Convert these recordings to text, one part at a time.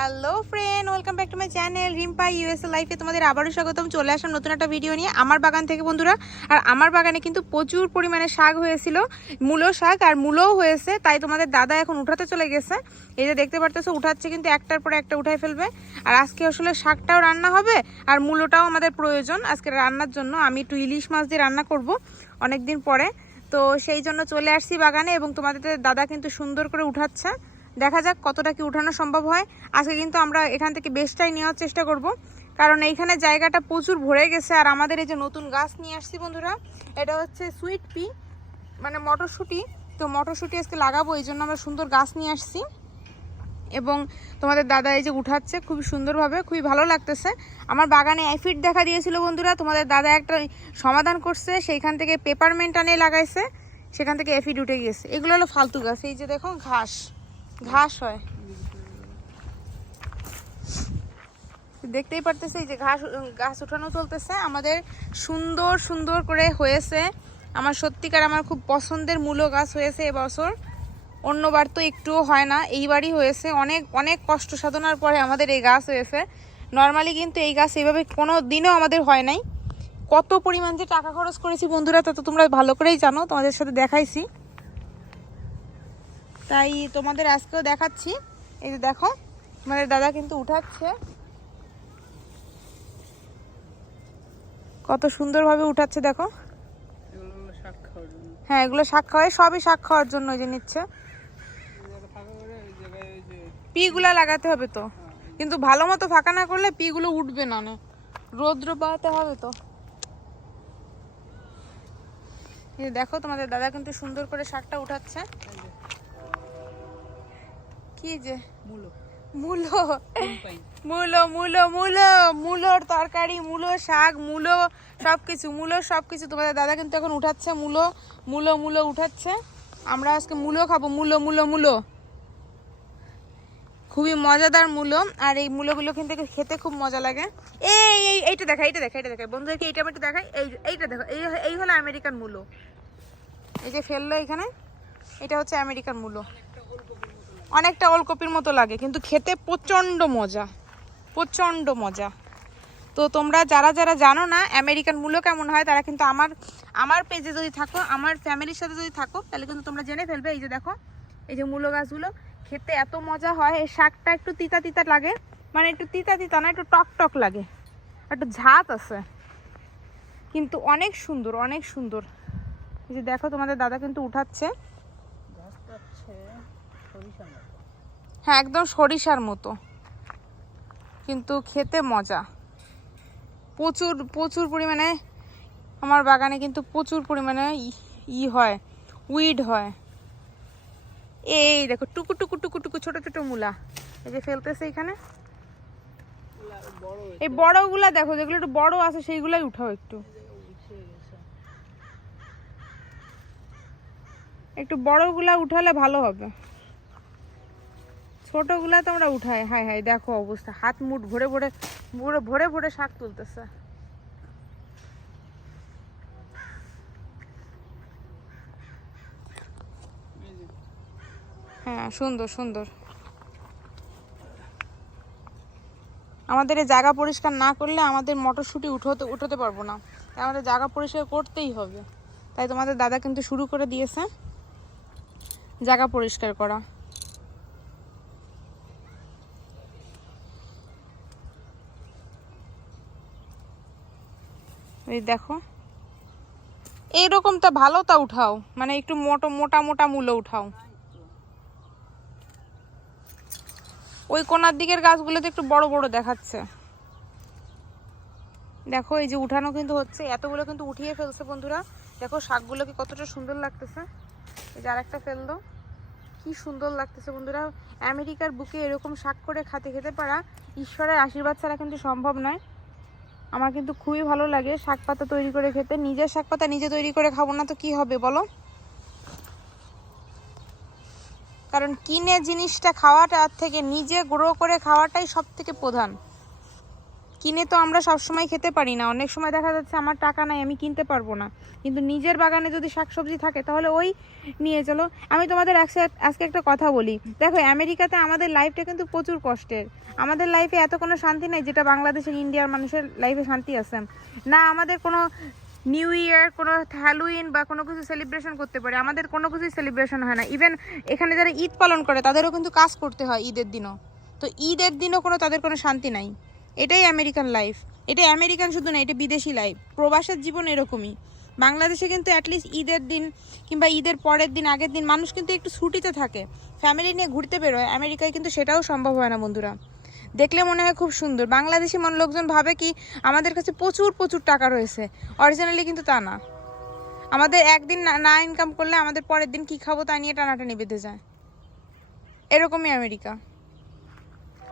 Hello friend welcome back to my channel Rimpa US লাইফে তোমাদের আবারও স্বাগতম। চলে আসলাম নতুন একটা ভিডিও নিয়ে। আমার বাগান থেকে, বন্ধুরা, আর আমার বাগানে কিন্তু প্রচুর পরিমাণে শাক হয়েছিল। মূলো শাক আর মূলোও হয়েছে, তাই তোমাদের দাদা এখন উঠাতে চলে গেছে। এই যে দেখতে পারতেছো, উঠাচ্ছে কিন্তু একটার পরে একটা উঠাই ফেলবে। আর আজকে আসলে শাকটাও রান্না হবে আর মূলোটাও আমাদের প্রয়োজন। আজকে রান্নার জন্য আমি একটু ইলিশ মাছ দিয়ে রান্না করব অনেক দিন পরে। তো সেই জন্য চলে আসছি বাগানে এবং তোমাদের দাদা কিন্তু সুন্দর করে উঠাচ্ছে। দেখা যাক কতটা কি উঠানো সম্ভব হয়। আজকে কিন্তু আমরা এখান থেকে বেশটাই নেওয়ার চেষ্টা করব। কারণ এইখানে জায়গাটা প্রচুর ভরে গেছে আর আমাদের এই যে নতুন গাছ নিয়ে আসছি বন্ধুরা, এটা হচ্ছে সুইট পি মানে মটরশুঁটি। তো মটরশুঁটি আজকে লাগাবো, এই জন্য আমরা সুন্দর গাছ নিয়ে আসছি। এবং তোমাদের দাদা এই যে উঠাচ্ছে, খুবই সুন্দরভাবে, খুবই ভালো লাগতেছে। আমার বাগানে অ্যাফিড দেখা দিয়েছিল বন্ধুরা, তোমাদের দাদা একটা সমাধান করছে, সেইখান থেকে পেপারমেন্ট আনে লাগাইছে, সেখান থেকে অ্যাফিড উঠে গিয়েছে। এগুলো হলো ফালতু গাছ, এই যে দেখো ঘাস। ঘাস হয়। দেখতেই পারতেছে যে ঘাস, গাছ উঠানো চলতেছে। আমাদের সুন্দর সুন্দর করে হয়েছে। আমার সত্যিকার আমার খুব পছন্দের মূল গাছ হয়েছে এবছর। অন্যবার তো একটুও হয় না, এইবারই হয়েছে। অনেক অনেক কষ্ট সাধনার পরে আমাদের এই গাছ হয়েছে। নর্মালি কিন্তু এই গাছ এইভাবে কোনো দিনও আমাদের হয় নাই। কত পরিমাণ যে টাকা খরচ করেছি বন্ধুরা, তা তো তোমরা ভালো করেই জানো। তোমাদের সাথে দেখাইছি। তাই তোমাদের আজকেও দেখাচ্ছি। এই যে দেখো মানে দাদা কিন্তু উঠাচ্ছে। কত সুন্দরভাবে উঠাচ্ছে দেখো। হ্যাঁ এগুলো শাক খাওয়াই সবই শাক খাওয়ার জন্য ওই যে নিচ্ছে। পিগুলা লাগাতে হবে তো। কিন্তু ভালো মতো ফাঁকা না করলে পিগুলো উঠবে না না। রৌদ্র পাওয়াতে হবে তো। দেখো তোমাদের দাদা কিন্তু সুন্দর করে শাকটা উঠাচ্ছে। কি যে? মূলো। মূলো। মূলো মূলো মূলো। মূলোর তরকারি মূলো শাক মূলো সব কিছু মূলো সব কিছু তোমাদের দাদা কিন্তু এখন উঠাচ্ছে মূলো মূলো মূলো উঠাচ্ছে। আমরা আজকে মূলো খাব মূলো মূলো মূলো। খুবই মজাদার মূলো আর এই মূলোগুলো কিন্তু খেতে খুব মজা লাগে। এই এই এইটা দেখা এইটা দেখা এটা দেখা। বন্ধুদেরকে এইটা একটু দেখাই। এই এইটা দেখো এই এই হলো আমেরিকান মূলো। এই যে ফেলল এখানে এটা হচ্ছে আমেরিকান মূলো। অনেকটা ওলকপির মতো লাগে, কিন্তু খেতে প্রচণ্ড মজা প্রচণ্ড মজা। তো তোমরা যারা যারা জানো না আমেরিকান মূল্য কেমন হয়, তারা কিন্তু আমার আমার পেজে যদি থাকো, আমার ফ্যামিলির সাথে যদি থাকো, তাহলে কিন্তু তোমরা জেনে ফেলবে, এই যে দেখো, এই যে মূলো গাছগুলো, খেতে এত মজা হয়, এই শাকটা একটু তিতা তিতা লাগে মানে একটু তিতা তিতা না, একটু টক টক লাগে, একটু ঝাঁত আছে। কিন্তু অনেক সুন্দর অনেক সুন্দর। এই যে দেখো তোমাদের দাদা কিন্তু উঠাচ্ছে গাছটা হচ্ছে সরিষা মতো হ্যাঁ একদম সরিষার মতো। কিন্তু খেতে মজা। প্রচুর প্রচুর পরিমাণে আমার বাগানে কিন্তু প্রচুর পরিমাণে ই- হয়, উইড হয়। এই দেখো, টুকু টুকু টুকু টুকু, ছোট ছোট মূলা। এই যে ফেলতেছে এখানে। এই বড়গুলা দেখো, যেগুলো একটু বড় আছে, সেইগুলাই উঠাও একটু। একটু বড়গুলা উঠালে ভালো হবে। ছোটগুলা তোমরা উঠায় হাই হাই দেখো অবস্থা। হাত মুট ভরে ভরে ভরে ভরে ভরে শাক তুলতেছে। হ্যাঁ সুন্দর সুন্দর। আমাদের এই জায়গা পরিষ্কার না করলে আমাদের মটরশুঁটি উঠোতে উঠোতে পারব না। তাই আমাদের জায়গা পরিষ্কার করতেই হবে। তাই তোমাদের দাদা কিন্তু শুরু করে দিয়েছে জায়গা পরিষ্কার করা। এই দেখো। এইরকমটা ভালো তা উঠাও। মানে একটু মোটো, মোটা মোটা মূল্য উঠাও। ওই কোনার দিকের গাছগুলোতে একটু বড় বড় দেখাচ্ছে। দেখো, এই যে উঠানো কিন্তু হচ্ছে। এতগুলো কিন্তু উঠিয়ে ফেলছে বন্ধুরা। দেখো শাকগুলোকে কতটা সুন্দর লাগতেছে। এই যে আরেকটা ফেল দাও। কি সুন্দর লাগতেছে বন্ধুরা। আমেরিকার বুকে এরকম শাক করে খাতে খেতে পারা ঈশ্বরের আশীর্বাদ ছাড়া কিন্তু সম্ভব নয়। আমার কিন্তু খুবই ভালো লাগে শাক পাতা তৈরি করে খেতে। নিজের শাক পাতা নিজে তৈরি করে খাব না তো কি হবে বলো? কারণ কিনে জিনিসটা খাওয়াটা থেকে নিজে গ্রো করে খাওয়াটাই সব থেকে প্রধান। কিনে তো আমরা সব সময় খেতে পারি না। অনেক সময় দেখা যাচ্ছে আমার টাকা নাই, আমি কিনতে পারব না। কিন্তু নিজের বাগানে যদি শাকসবজি থাকে, তাহলে ওই নিয়ে চলো। আমি তোমাদের আজকে একটা কথা বলি। দেখো, আমেরিকাতে আমাদের লাইফটা কিন্তু প্রচুর কষ্টের। আমাদের লাইফে এত কোনো শান্তি নেই যেটা বাংলাদেশের, ইন্ডিয়ার মানুষের লাইফে শান্তি আছে। না আমাদের কোনো নিউ ইয়ার কোনো হ্যালোইন বা কোনো কিছু সেলিব্রেশন করতে পারে। আমাদের কোনো কিছুই সেলিব্রেশন হয় না। ইভেন এখানে যারা ঈদ পালন করে, তাদেরও কিন্তু কাজ করতে হয় ঈদের দিনও। তো ঈদের দিনও কোনো তাদের কোনো শান্তি নাই। এটাই আমেরিকান লাইফ এটা আমেরিকান শুধু না, এটা বিদেশি লাইফ প্রবাসের জীবন এরকমই। বাংলাদেশে কিন্তু অ্যাটলিস্ট ঈদের দিন কিংবা ঈদের পরের দিন, আগের দিন মানুষ কিন্তু একটু ছুটিতে থাকে। ফ্যামিলি নিয়ে ঘুরতে বেরোয়, আমেরিকায় কিন্তু সেটাও সম্ভব হয় না বন্ধুরা। দেখলে মনে হয় খুব সুন্দর। বাংলাদেশি মন লোকজন ভাবে কি আমাদের কাছে প্রচুর প্রচুর টাকা রয়েছে। অরিজিনালি কিন্তু তা না। আমাদের একদিন না- ইনকাম করলে আমাদের পরের দিন কি খাব তা নিয়ে টানাটানি বেঁধে যায়। এরকমই আমেরিকা।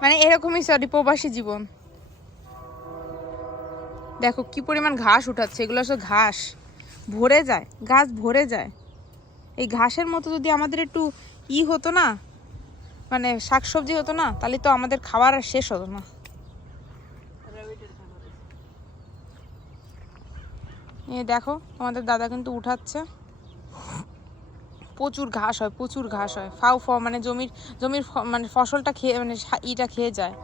মানে এরকমই সরি প্রবাসী জীবন। দেখো কি পরিমাণ ঘাস উঠাচ্ছে, এগুলো সব ঘাস। ভরে যায়, গাছ ভরে যায়। এই ঘাসের মতো যদি আমাদের একটু ই হতো না মানে শাকসবজি হতো না, তাহলে তো আমাদের খাবার আর শেষ হতো না। এ দেখো, তোমাদের দাদা কিন্তু উঠাচ্ছে। প্রচুর ঘাস হয়, প্রচুর ঘাস হয়। ফাউ ফ মানে জমির জমির মানে ফসলটা খেয়ে মানে ইটা খেয়ে যায়।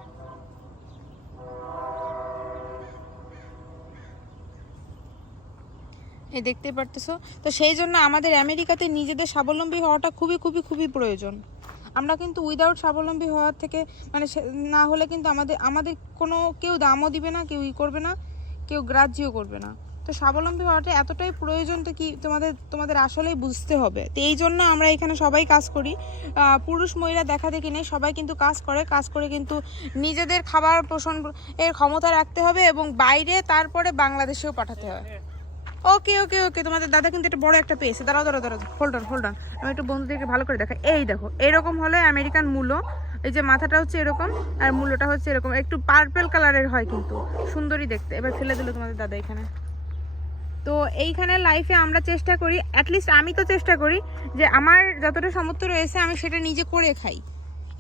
এই দেখতে পারতেছো? তো সেই জন্য আমাদের আমেরিকাতে নিজেদের স্বাবলম্বী হওয়াটা খুবই খুবই খুবই প্রয়োজন। আমরা কিন্তু উইদাউট স্বাবলম্বী হওয়ার থেকে মানে না হলে কিন্তু আমাদের আমাদের কোনো কেউ দামও দিবে না, কেউ ই করবে না, কেউ গ্রাহ্যও করবে না। তো স্বাবলম্বী হওয়াটা এতটাই প্রয়োজন তো কি তোমাদের তোমাদের আসলেই বুঝতে হবে। তো এই জন্য আমরা এখানে সবাই কাজ করি। পুরুষ মহিলা দেখা দেখি নেই, সবাই কিন্তু কাজ করে কাজ করে কিন্তু নিজেদের খাবার পোষণ এর ক্ষমতা রাখতে হবে এবং বাইরে তারপরে বাংলাদেশেও পাঠাতে হবে ওকে ওকে ওকে তোমাদের দাদা কিন্তু একটা বড় একটা পেয়েছে। দাঁড়াও দাঁড়াও দাঁড়াও হোল্ড অন হোল্ড আমি একটু বন্ধুদেরকে ভালো করে দেখা এই দেখো, এরকম হলে আমেরিকান মূলো। এই যে মাথাটা হচ্ছে এরকম আর মূলোটা হচ্ছে এরকম। একটু পার্পেল কালারের হয় কিন্তু। সুন্দরই দেখতে। এবার ফেলে দিল তোমাদের দাদা এখানে। তো এইখানে লাইফে আমরা চেষ্টা করি অ্যাটলিস্ট আমি তো চেষ্টা করি যে আমার যতটা সামর্থ্য রয়েছে আমি সেটা নিজে করে খাই।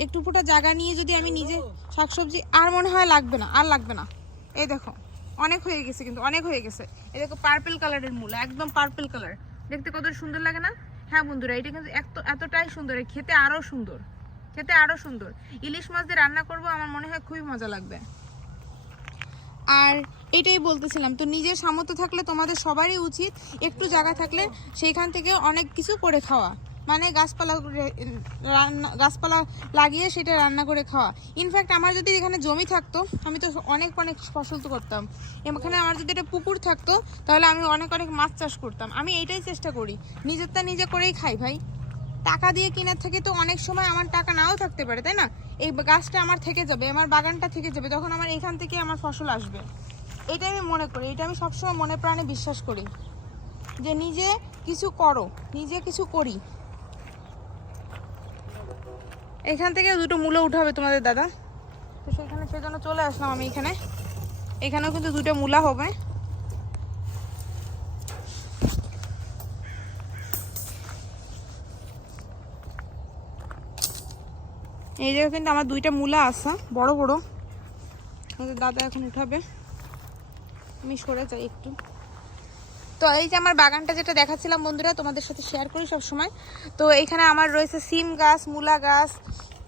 একটু ফুটা জায়গা নিয়ে যদি আমি নিজে শাকসবজি, আর মনে হয় লাগবে না, আর লাগবে না। এই দেখো। অনেক হয়ে গেছে কিন্তু অনেক হয়ে গেছে। এই দেখো পার্পেল কালারের মূলা, একদম পার্পেল কালার দেখতে কত সুন্দর লাগে না? হ্যাঁ বন্ধুরা, এটা কিন্তু এত, এতটাই সুন্দর খেতে আরও সুন্দর, খেতে আরও সুন্দর। ইলিশ মাছ দিয়ে রান্না করব, আমার মনে হয় খুবই মজা লাগবে। আর এটাই বলতেছিলাম, তো নিজের সামর্থ্য থাকলে তোমাদের সবারই উচিত একটু জায়গা থাকলে সেইখান থেকে অনেক কিছু করে খাওয়া। মানে গাছপালা রান্না গাছপালা লাগিয়ে সেটা রান্না করে খাওয়া। ইনফ্যাক্ট আমার যদি এখানে জমি থাকতো, আমি তো অনেক অনেক ফসল তো করতাম। এখানে আমার যদি একটা পুকুর থাকতো, তাহলে আমি অনেক অনেক মাছ চাষ করতাম। আমি এইটাই চেষ্টা করি। নিজেরটা নিজে করেই খাই ভাই। টাকা দিয়ে কেনার থেকে তো অনেক সময় আমার টাকা নাও থাকতে পারে, তাই না? এই গাছটা আমার থেকে যাবে, আমার বাগানটা থেকে যাবে, তখন আমার এখান থেকে আমার ফসল আসবে। এটাই আমি মনে করি, এটা আমি সবসময় মনে প্রাণে বিশ্বাস করি। যে নিজে কিছু করো, নিজে কিছু করি। এখান থেকে দুটো মূলো উঠাবে তোমাদের দাদা। তো সেখানে সেজন্য চলে আসলাম আমি এখানে। এখানেও কিন্তু দুটো মূলা হবে। এই জায়গায় কিন্তু আমার দুইটা মূলা আছে, বড় বড়। দাদা এখন উঠাবে। আমি সরে যাই একটু। তো এই যে আমার বাগানটা যেটা দেখাচ্ছিলাম বন্ধুরা, তোমাদের সাথে শেয়ার করি সব সময় তো এখানে আমার রয়েছে সিম গাছ, মূলা গাছ,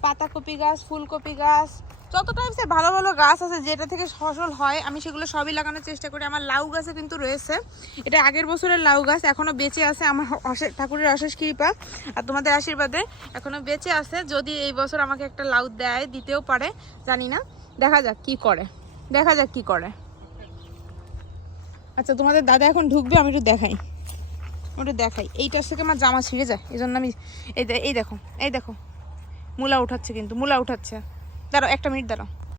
পাতাকপি গাছ, ফুলকপি গাছ, যত টাইপসের ভালো ভালো গাছ আছে, যেটা থেকে ফসল হয়, আমি সেগুলো সবই লাগানোর চেষ্টা করি। আমার লাউ গাছে কিন্তু রয়েছে। এটা আগের বছরের লাউ গাছ, এখনও বেঁচে আছে আমার ঠাকুরের অশেষ কৃপা আর তোমাদের আশীর্বাদে এখনও বেঁচে আছে। যদি এই বছর আমাকে একটা লাউ দেয়, দিতেও পারে, জানি না। দেখা যাক কি করে। দেখা যাক কি করে। আচ্ছা তোমাদের দাদা এখন ঢুকবে, আমি একটু দেখাই। আমি দেখাই। এইটার থেকে আমার জামা ছিঁড়ে যায় এই জন্য আমি এই এই দেখো এই দেখো। মূলা উঠাচ্ছে কিন্তু, মূলা উঠাচ্ছে। দাঁড়াও, একটা মিনিট দাঁড়াও।